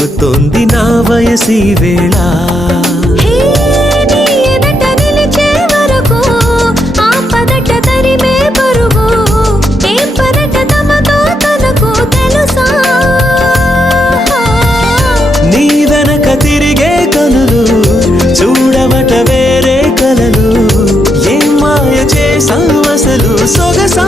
వెతుకుతోంది నా వయసి వేళ నీ వెనక తిరిగే కనులు చూడవట వేరే కలలు ఏం మాయ చేసావు అసలు సొగసా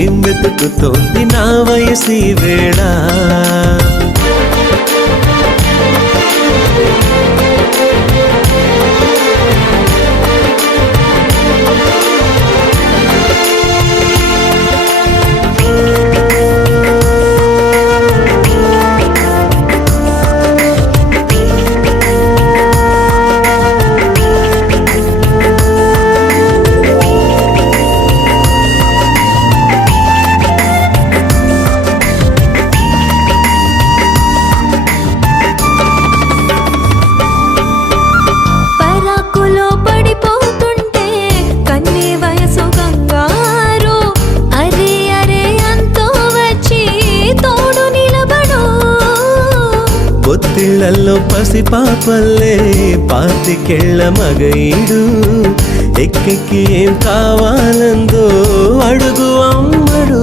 ఏం వెతుకుతోంది నా వయసి వేళ ఒత్తిళ్లలో పసిపాపల్లే పాతికెళ్ళ మగైడు ఎక్కెక్కి ఏం కావాలందో అడుగు అమ్మడు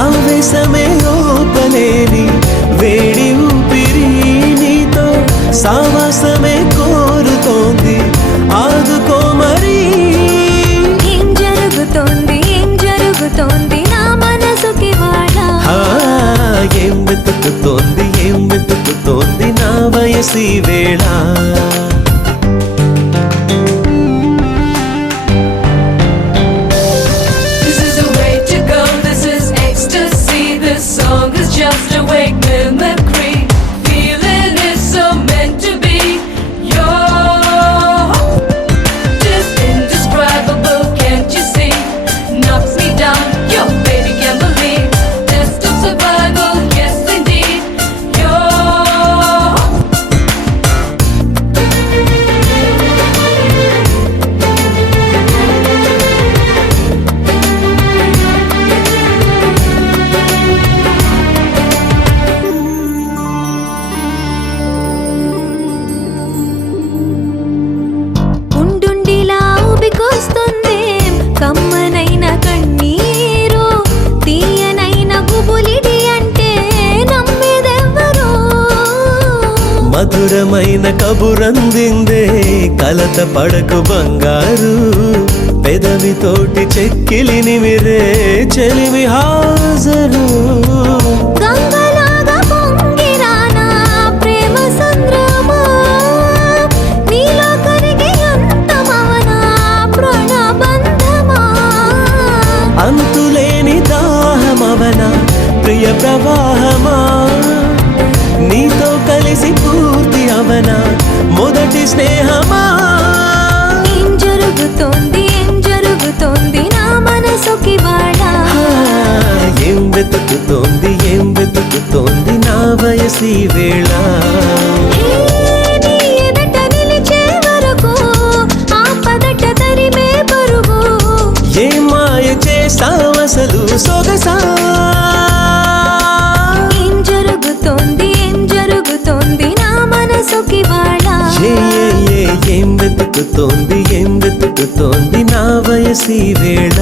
ఆవేశమే ఓపలేని వేడి ఊపిరి నీతో సావాసమే కోరుతోంది ఆదుకో మరి ఏం జరుగుతోంది నా మనసుకి వాడ ఏం వెతుకుతోంది నా వయసి వేళ Just a wake mimicry. Feeling is so meant to be. You're just indescribable, can't you see? Knocks me down, your baby can't believe. Test of survival, yes indeed. కమ్మనైన కన్నీరు తీయనైన గుబులిడి అంటే నమ్మేదెవ్వరు మధురమైన కబురందిందే కలత పడకు బంగారు పెదవితోటి చెక్కిలి నిమిరే చెలిమి హాజరు గంగలాగా పొంగిరానా ప్రేమ సంద్రమా నీలో కరిగి అంతమవనా ప్రణబంధమా అంతులేని దాహమవనా ప్రియ ప్రవాహమా నీతో కలిసి పూర్తి అవనా మొదటి స్నేహమా ఏం జరుగుతోంది నా మనసుకి వాడ ఏం వెతుకుతోంది నా వయసి వేళ ఏ మాయ చేసావసలు సొగసా ఏం జరుగుతోంది నా మనసుకి వాడ ఏం వెతుకుతోంది నా వయసి వేళ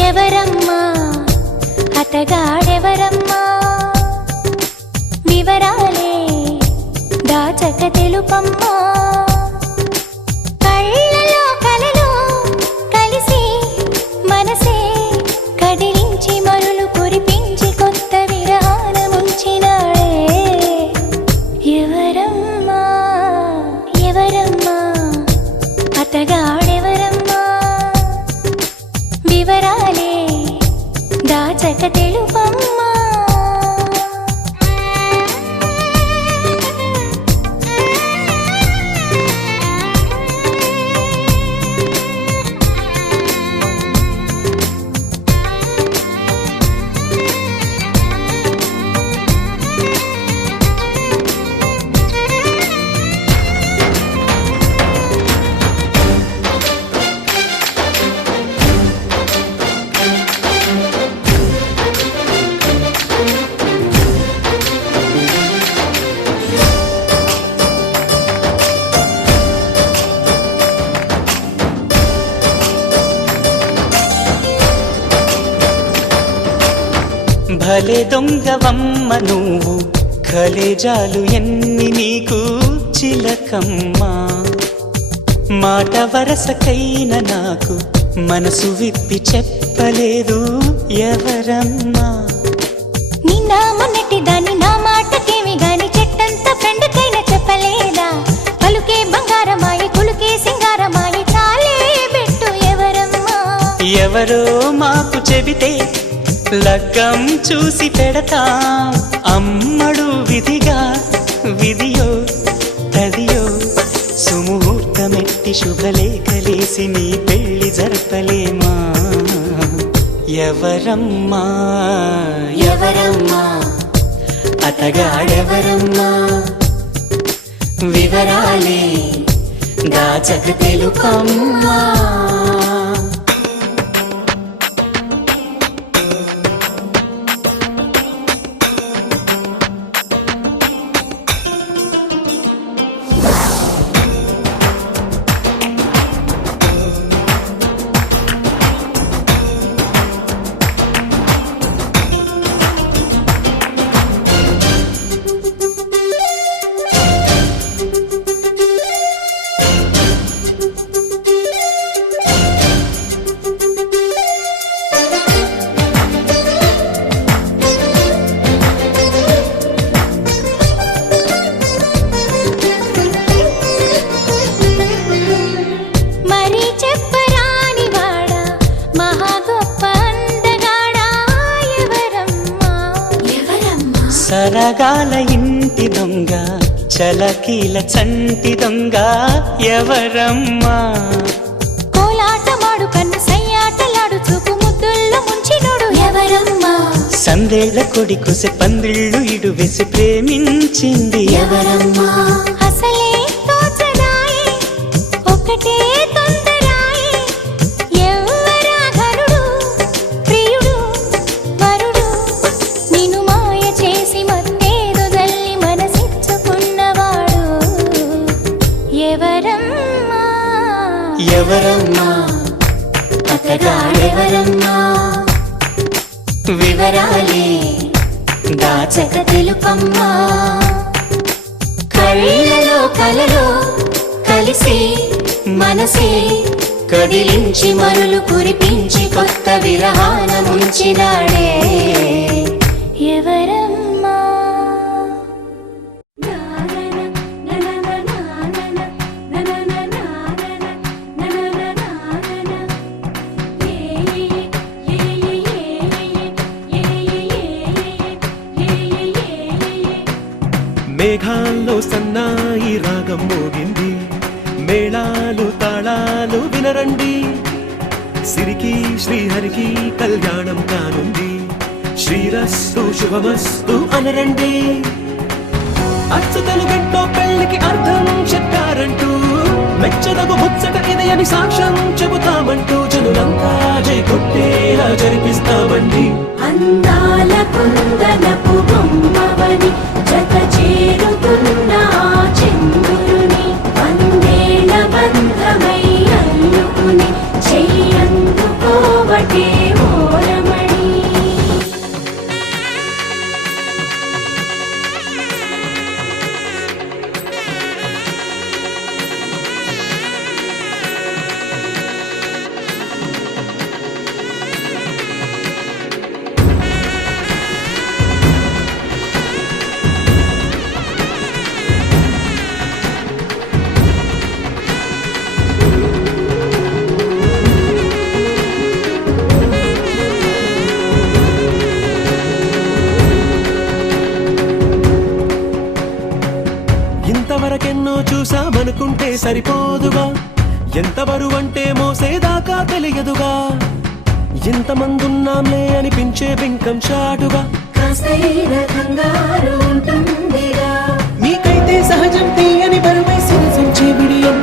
ఎవరమ్మా అతగాడెవరమ్మా వివరాలే దాచక తెలుపమ్మా కళ్ళలో కలలో కలిసి మనసే కదిలించి మరులు కురిపించి కొత్త విరహాల ముంచి దాచక తెలుపమ్మా. భలే దొంగవమ్మ నువ్వు కలేజాలు ఎన్ని నీకు చిలకమ్మా. మాట వరసకైన నాకు మనసు విప్పి చెప్పలేదు ఎవరమ్మా. నిన్న మొన్నటి దాన్ని నా మాటకేమి గాని చెట్టంత ఫ్రెండ్కైన చెప్పలేదా. పలుకే బంగారమాయి కులుకే సింగారమాయి చాలే పెట్టు ఎవరమ్మా. ఎవరో మాకు చెబితే లగ్గం చూసి పెడతా. అమ్మడు విధిగా విధియో తదియో సుముహూర్తమెట్టి శుభలేఖలేసి నీ పెళ్లి జరపలేమా. ఎవరమ్మా ఎవరమ్మా అతగాడెవరమ్మా. వివరాలే దాచక తెలుపమ్మా. సరగాల ఇంటి దొంగ చలకీల చంటి దొంగ ఎవరమ్మా. కోలాటమాడు కన్ను సయ్యాటలాడు చూపు ముద్దుల్లో ముంచినోడు ఎవరమ్మా. సందేళ్ల కొడి కొసె పందిళ్ళు ఇడు వేసి ప్రేమించింది ఎవరమ్మా. అసలే తోచదాయే ఒకటే తొందరాయే ఎవరా ఘనుడు ప్రియుడు వరుడు. నిన్ను మాయ చేసి మత్తేదో జల్లి మనసిచ్చుకున్నవాడు ఎవరమ్మా. ఎవరమ్మా అతగాడెవరమ్మా. వివరాలే దాచక తెలుపమ్మా. కళ్ళలో కలలో కలిసి మనసే కదిలించి మరులు కురిపించి కొత్త విరహాన ముంచినాడే ఎవరమ్మా. మేఘాల్లో సన్నాయి రాగం మోగింది, మేళాలు తాళాలు వినరండి. సిరికి శ్రీహరికి కళ్యాణం కానుంది, శ్రీరస్తు శుభమస్తు అనరండి. అచ్చతలు గంటో పెళ్లికి అర్థం చెప్పారంటూ, మెచ్చదగు ముచ్చట ఇది అని సాక్ష్యం చెబుతామంటూ జనులంతా జై కొట్టేలా జరిపిస్తామండి. అందాల కుందనపు బొమ్మవని జత చేరుకున్న చంద్రుని వందేల బంధమై అల్లుకుని చెయ్యందుకోవటే ఓరమణి. సరిపోదుగా, ఎంత బరువంటే మోసేదాకా తెలియదుగా, ఎంతమందున్నాంలే అనిపించే బింకం చాటుగా, కాస్తైన కంగారు ఉంటుందిగా. మీకైతే సహజం తీయని బరువై సిరసించే బిడియం,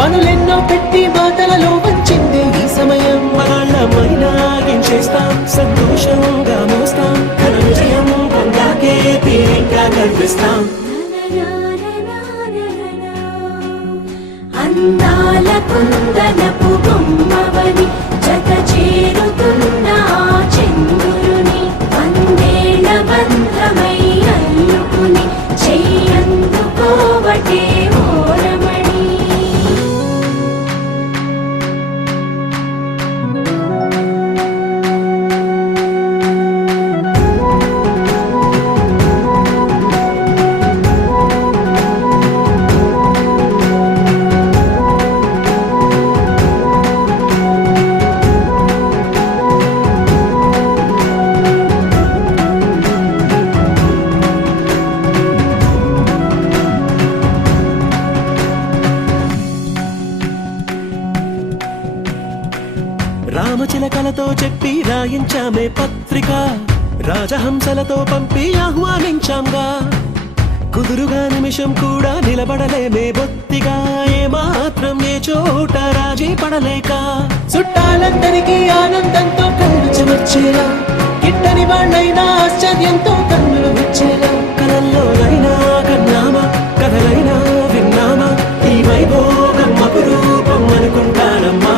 పనులెన్నో పెట్టి మాటలలో వంచిందే ఈ సమయం. మనాళ్ళమైనా గించేస్తాం, సంతోషంగా మోస్తాం, ఘన విజయం పొందాకే తీరిగ్గా గర్విస్తాం. అందాల కుందనపు బొమ్మవని జత చేరుతున్న ఆ చంద్రుని వందేళ్ల బంధమై అల్లుకుని చెయ్యందుకోవటే ఓరమణి. రామచిలకలతో చెప్పి రాయించామే పత్రిక, రాజహంసలతో పంపి ఆహ్వానించాంగా, కుదురుగా నిమిషం కూడా నిలబడలేమే బొత్తిగా, ఏ మాత్రం ఏ చోట రాజీ పడలేక, చుట్టాలందరికీ ఆనందంతో కళ్ళు చెమర్చేలా, గిట్టని వాళ్ళైనా ఆశ్చర్యంతో కన్నులు వచ్చేలా, కలల్లోనైనా కన్నామా కథలైనా విన్నామా, ఈ వైభోగం అపురూపం అనుకుంటానమ్మా.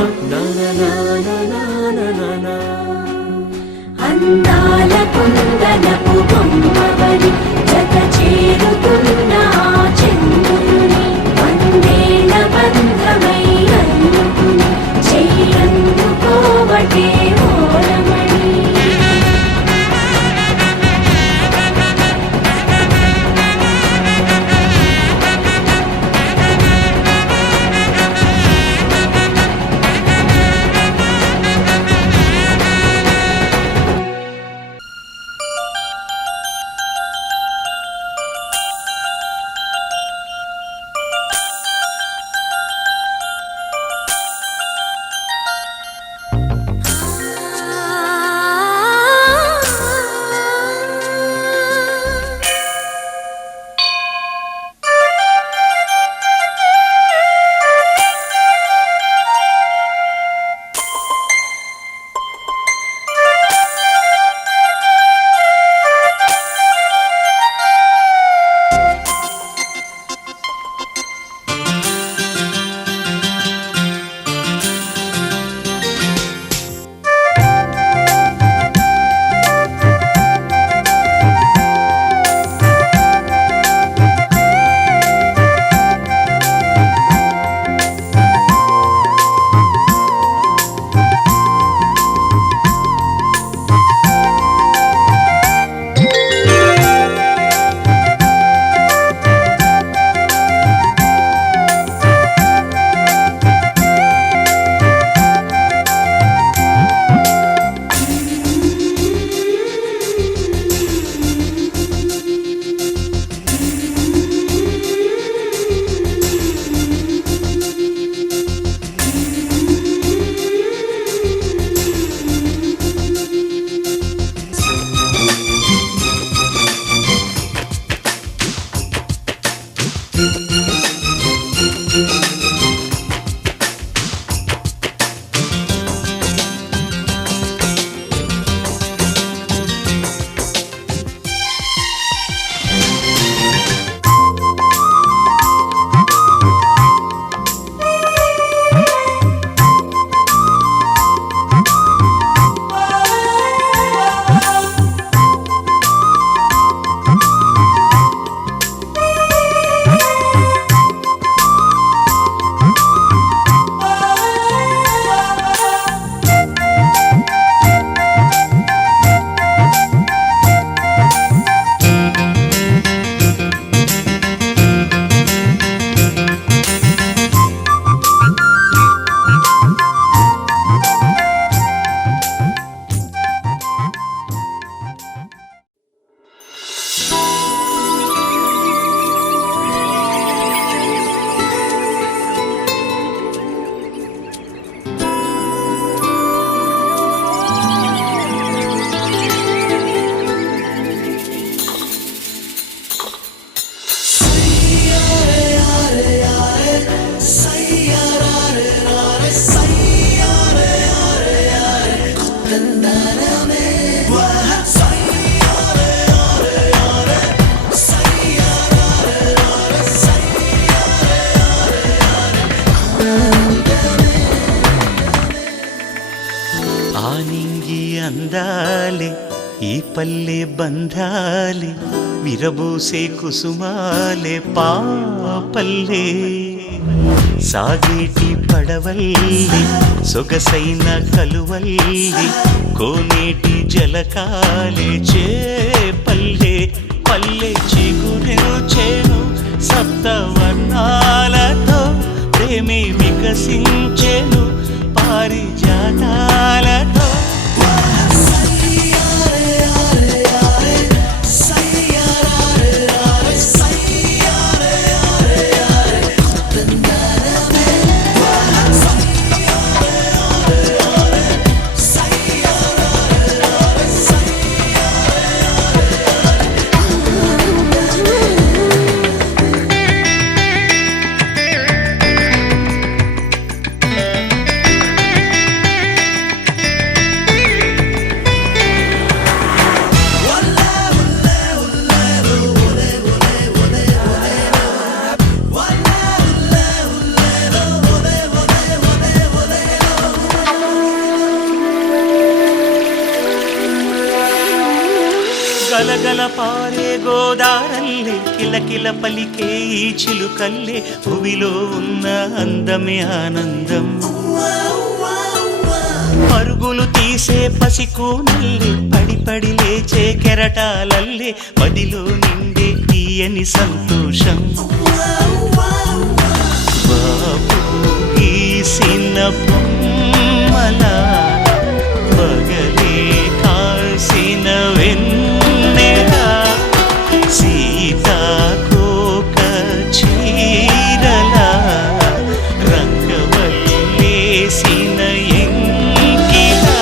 అందాల కుందనపు బొమ్మవని జత చేరుతున్న ఆ చంద్రుని వందేళ్ల బంధమై అల్లుకుని చెయ్యందుకోవటే ఓరమణి. అందాలే ఈ పల్లె బంధాలే విరబూసే కుసుమాలే పాపల్లే సాగేటి పడవల్లి సొగసైన కలువల్లి కోనేటి జలకాలే చేపల్లే పల్లె చిగురించేను సప్తవర్ణాలతో ప్రేమే వికసించేను పారిజాతాలతో గలగల పారే గోదారల్లే కిలకిల పలికే ఈ చిలుకల్లే భువిలో ఉన్న అందమే ఆనందం పరుగులు తీసే పసికూనల్లే పడి పడి లేచే కెరటాలల్లే మదిలో నిండే తీయని సంతోషం బాబు గీసిన బొమ్మల పగలే కాసిన వెన్నెలా సీతాకోక చీరలా రంగవల్లేసిన ఎంకిలా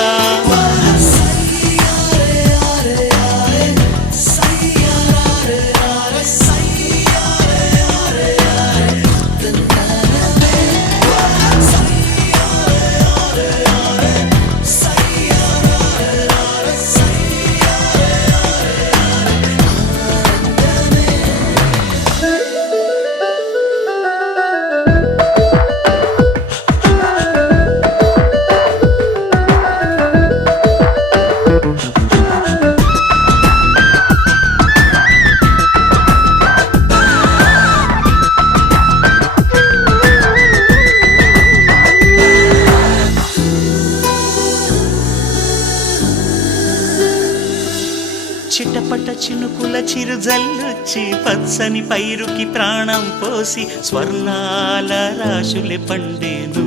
చిటపట చినుకుల చిరుజల్లొచ్చి పచ్చని పైరుకి ప్రాణం పోసి స్వర్ణాల రాశులే పండేను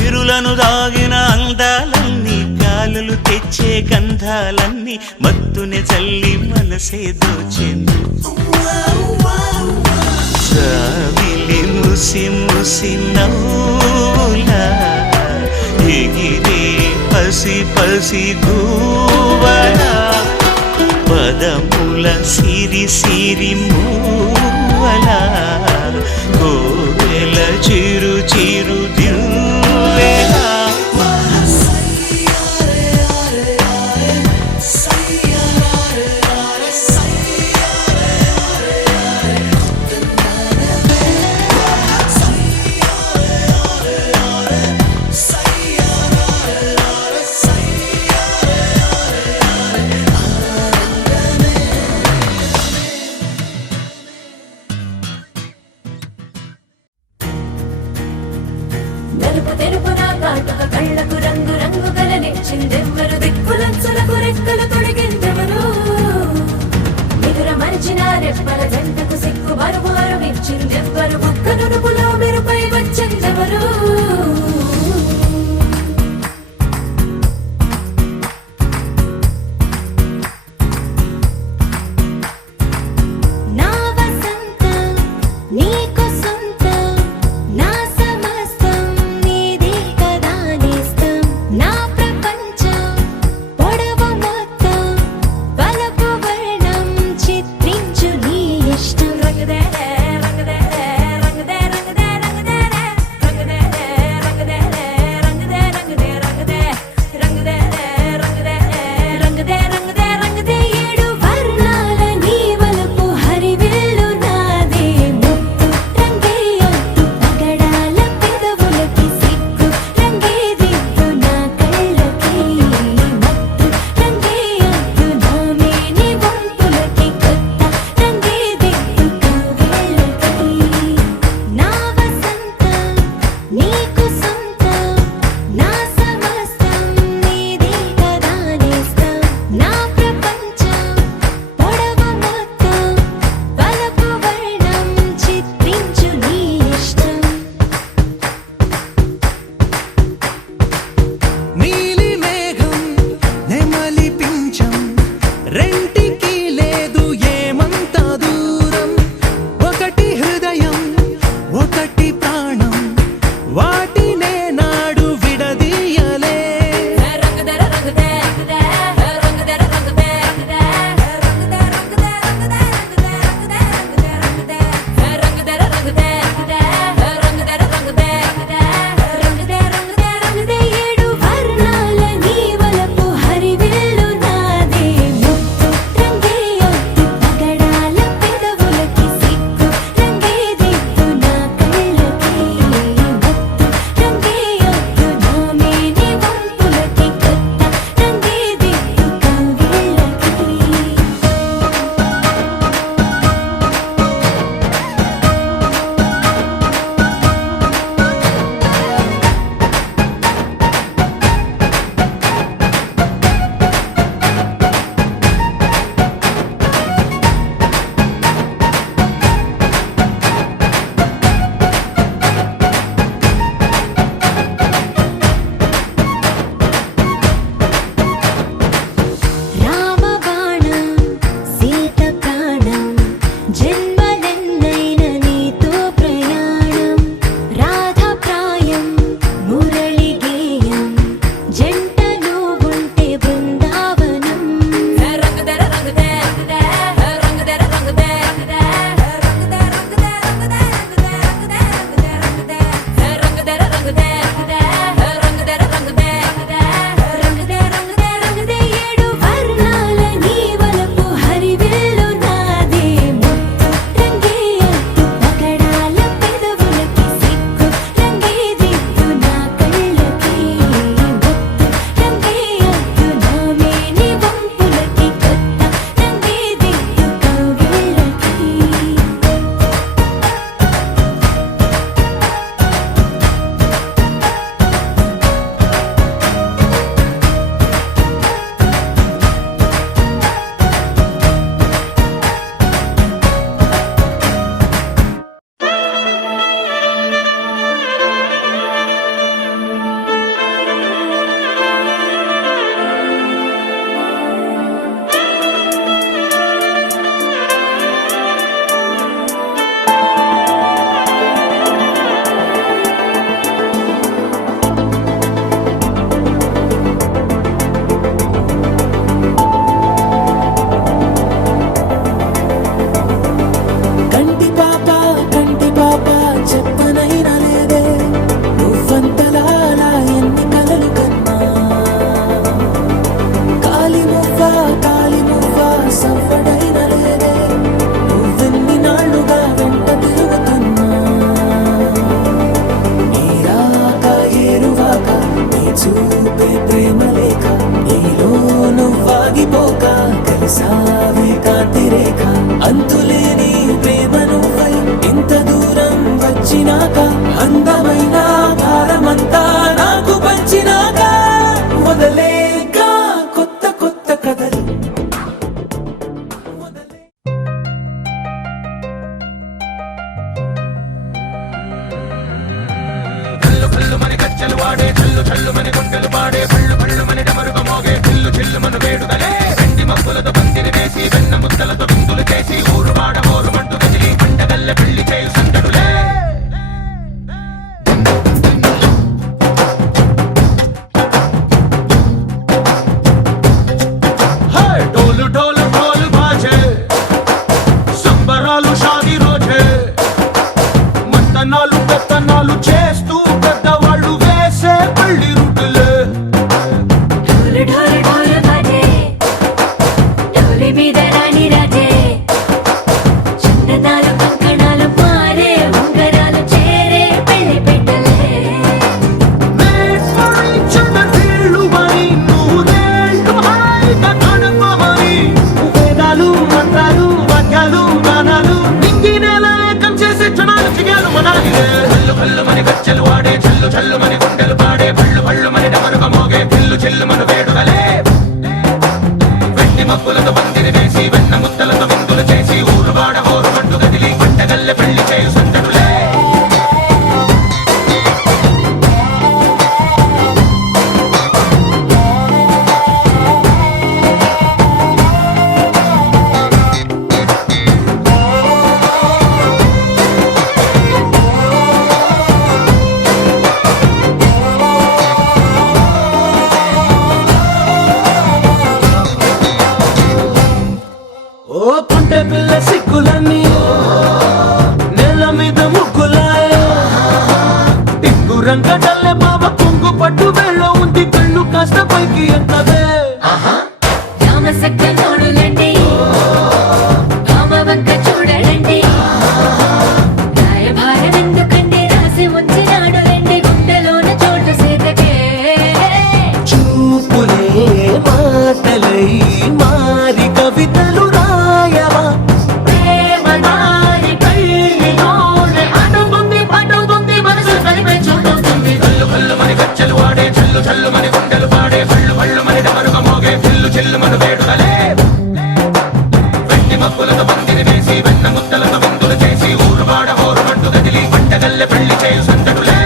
ఇరులను దాగిన అందాలన్నీ గాలులు తెచ్చే గంధాలన్నీ మత్తుని చల్లి మనసే దోచెను సావిలి ముసి ముసి నవ్వులా ఎగిరే పసి పసి గూవలా పదముల సిరి సిరి మూవలా కోవెల చిరు చిరు దివ్వెలా వేసావే కాంతి రేఖ అంతులేని ప్రేమను ఇంత దూరం వచ్చినాక అందమైన భారమంతా నాకు పంచినాక మొదలేక కొత్త కొత్త కథలు కళ్ళు కళ్ళు మని కచ్చలు వాడే చల్లు చల్లు మని గుండెలు పాడే పళ్ళు పళ్ళు మని డమరుగ మోగే పిల్లు చిల్లు మను వేడుదలే వెండి మబ్బులతో పందిరి వేసి వెన్న ముద్దలతో విందులు చేసి ఊరు వాడ ఊరు మంటు కదిలి పండగల్లె పెళ్లి చేయు సందడులే డోలు డోలు డోలు బాజే సంబరాలు షాదీ రోజే మంతనాలు పెత్తనాలు చేస్తూ పెద్దవాళ్ళు వేసే పల్లి రుటులే ఢోలు ఢోలు ఢోలు బాజే ఢోలి మీద రాణి రాజే చందనాలు కంకణాలు మారే ఉంగరాలు చేరే పెళ్లి పెట్టలే వీళ్ళు మరి నూరేళ్ళు హాయిగా గడపమని వేదాలు మంత్రాలు వాక్యాలు గానాలు నింగి నేల ఏకం చేసే క్షణాలు చిగాలు మనాలిలే కళ్ళు కళ్ళు మని గచ్చెలు వాడే చల్లు చల్లు మని గుండెలు పాడే పళ్ళు పళ్ళు మని డమరుగ మోగే పిల్లు చిల్లు మను వేడుదలే వెండి మబ్బులతో పందిరి వేసి వెన్న ముద్దలతో విందులు చేసి ఊరు వాడ ఊరు మంటు కదిలి పంటగల్లె పెళ్లి చేయు సందడులే ఓ పుంటె పిల్ల సిక్కులన్నీ నెల మీద ముగ్గులాయ టింగు రంగడల్లె బావ కొంగు పట్టు వెళ్ళ ఉంది కళ్ళు కాస్త పైకి ఎత్తదే రామ సక్క నోడులండి రామ వంక చూడడండి రాయభారం ఎందుకండి రాసి ఉంచినాడు రండి గుండెలోన చోటు సీతకే చూపులే మాటలై మారి కవితలు రాయవా ప్రేమ దారి పెళ్లిలోనే అడుగుంది పడుతుంది మనసు కలిపే చూడుతుంది కళ్ళు కళ్ళు మని గచ్చెలు వాడే చల్లు చల్లు మని గుండెలు పాడే పళ్ళు పళ్ళు మని డమరుగ మోగే పిల్లు చిల్లు మను వేడుదలే వెండి మబ్బులతో పందిరి వేసి వెన్న ముద్దలతో విందులు చేసి ఊరు వాడ ఊరు మంటు కదిలి పంటగల్లె పెళ్లి చేయు సందడులే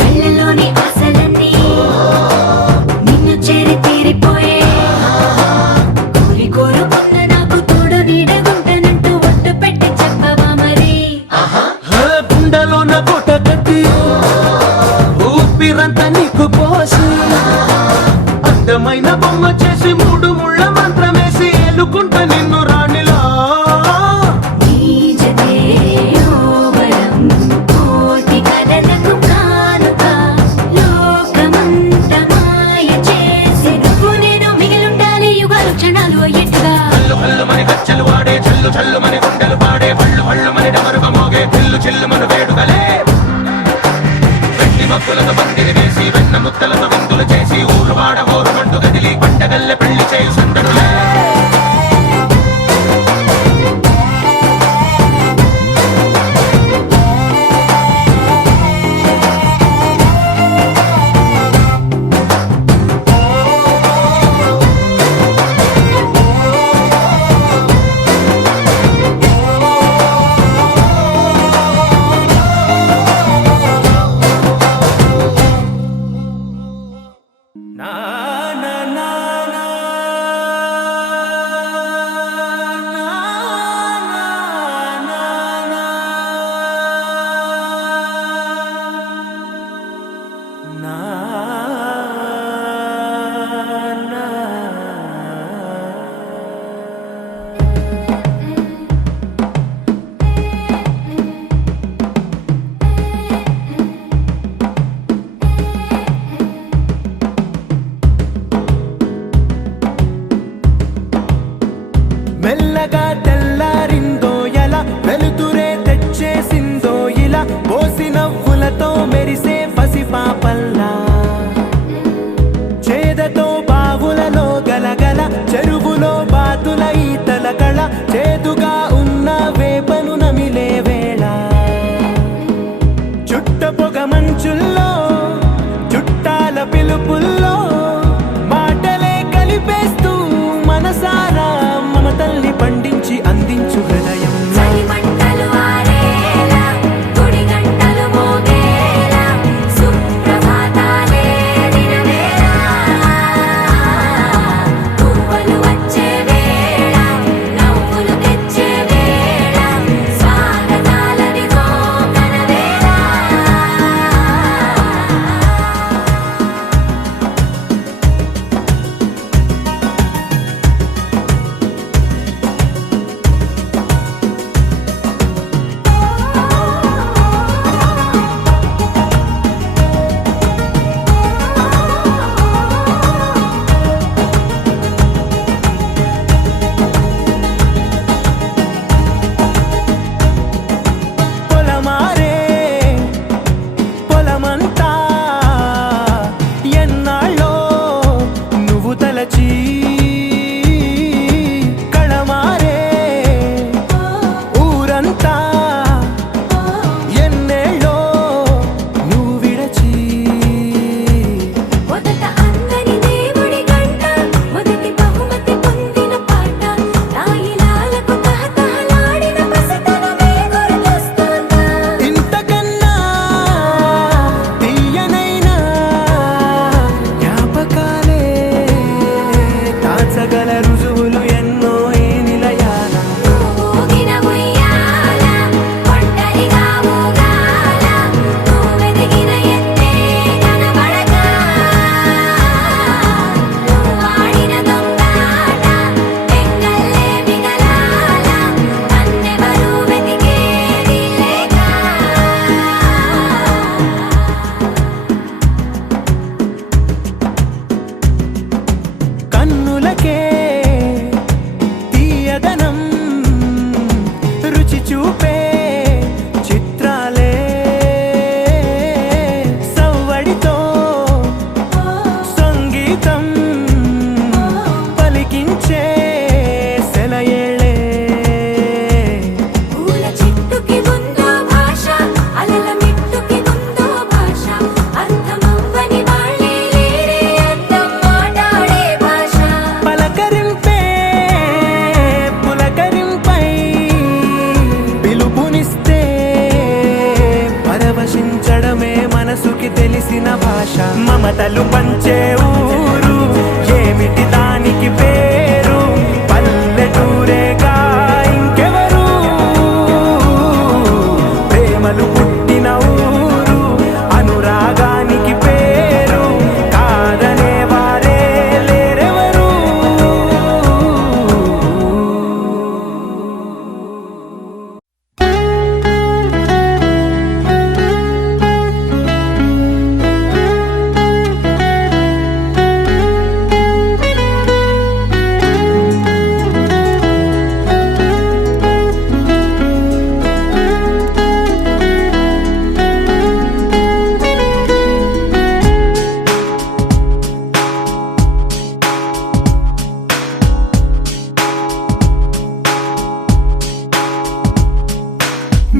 కళ్ళలోని ఆశలన్నీ నిన్ను చేరి తీరిపోయే కోరి కోరుకున్న నాకు తోడు నీడగుంటానంటూ ఒట్టు పెట్టి చెప్పవా మరి గుండెలోన కోట కట్టి ఊపిరంతా నీకు పోసి అందమైన బొమ్మ చేసి మూడు ముళ్ళ మంత్రమేసి ఎలుకుంటా నిన్ను రాణిలా నీ జతే ఓవరం కోటి కలలకు కానుక లోకమంత మాయ చేసి నువ్వు నేను మిగిలుండాలి యుగాలు క్షణాలు అయ్యేట్టుగా కళ్ళు కళ్ళు మని గచ్చెలు వాడే చల్లు చల్లు మని గుండెలు పాడే పళ్ళు పళ్ళు మని డమరుగ మోగే పిల్లు చిల్లు మను వేడుదలే వెండి మబ్బులతో పందిరి వేసి వెన్న ముద్దలతో విందులు చేసి ఊరు వాడ ఊరు మంటు కదిలి పంటగల్లె పెళ్లి చేయు సందడులే నా భాష మమతలు పంచే ఊరు ఏమిటి దానికి పేరు పల్లెటూరేగా ఇంకెవరు ప్రేమలు పుట్టిన ఊరు అనురాగానికి పేరు కాదనే వారే లేరెవరు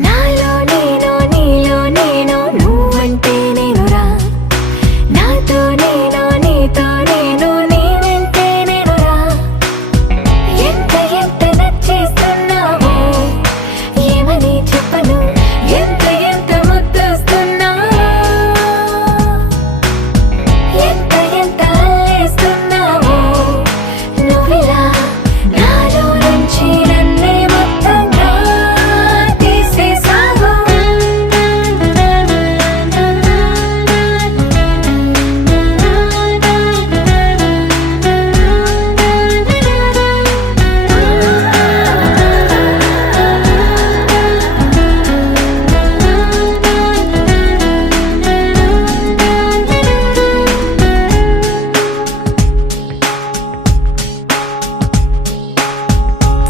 నాలో నేను నీలో నేను నువ్వంటే నేనురా నాతో నేను నీతో నేను నేనంటే నేనురా ఎంత ఎంత నచ్చేస్తున్నావో ఏమని చెప్పను ఎంత ఎంత ముద్దొస్తున్నా ఎంత ఎంత అల్లేస్తున్నావో నువ్విలా నాలో నుంచి నన్నే మొత్తంగా తీసేసావు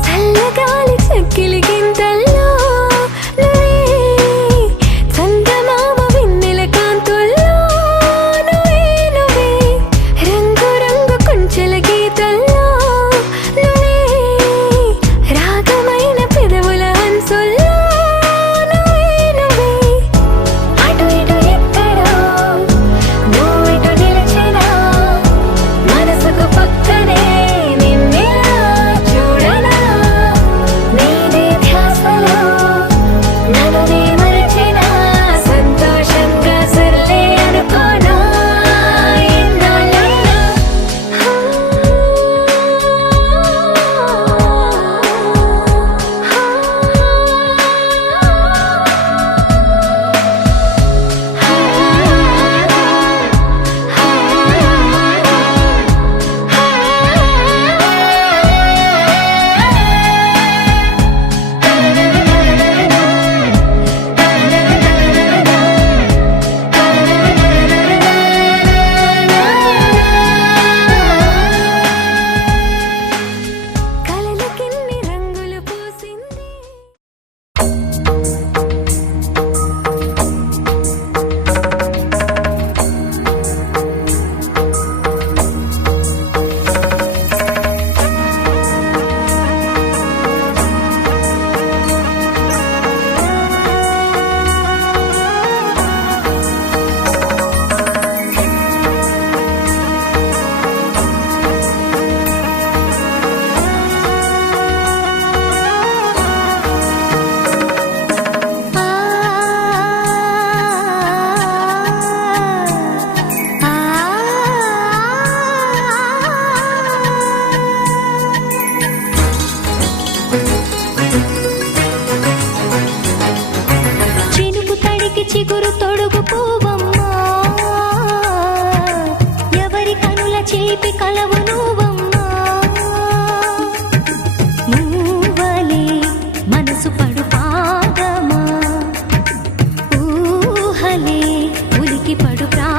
చల్లగాలి చక్కిలి గింతల్లో నువ్వే చందమామ వెన్నెల కాంతుల్లో నువ్వే నువ్వే రంగు రంగు కొంచెల గీతల్లో నువ్వే రాగమైన పెదవుల హంసుల్లో నువ్వే నువ్వే అటు ఇటు ఎక్కడో నువ్విటు నిలిచినా మనసుకు పక్కనే నిన్నిలా చూడనా నీదే ధ్యాసలో నన్ను నీ మరచినా సంతోషంగా సర్లే అనుకోనా ఎన్నాళ్ళైనా కలలకెన్ని రంగులు పూసింది చినుకు తడికి చిగురు తొడుగు పువ్వమ్మా ఎవరి కనుల చేపి కలవు నువ్వమ్మా నువ్వలే మనసు పడు పాదమా ఊహలే ఉలికి పడు ప్రా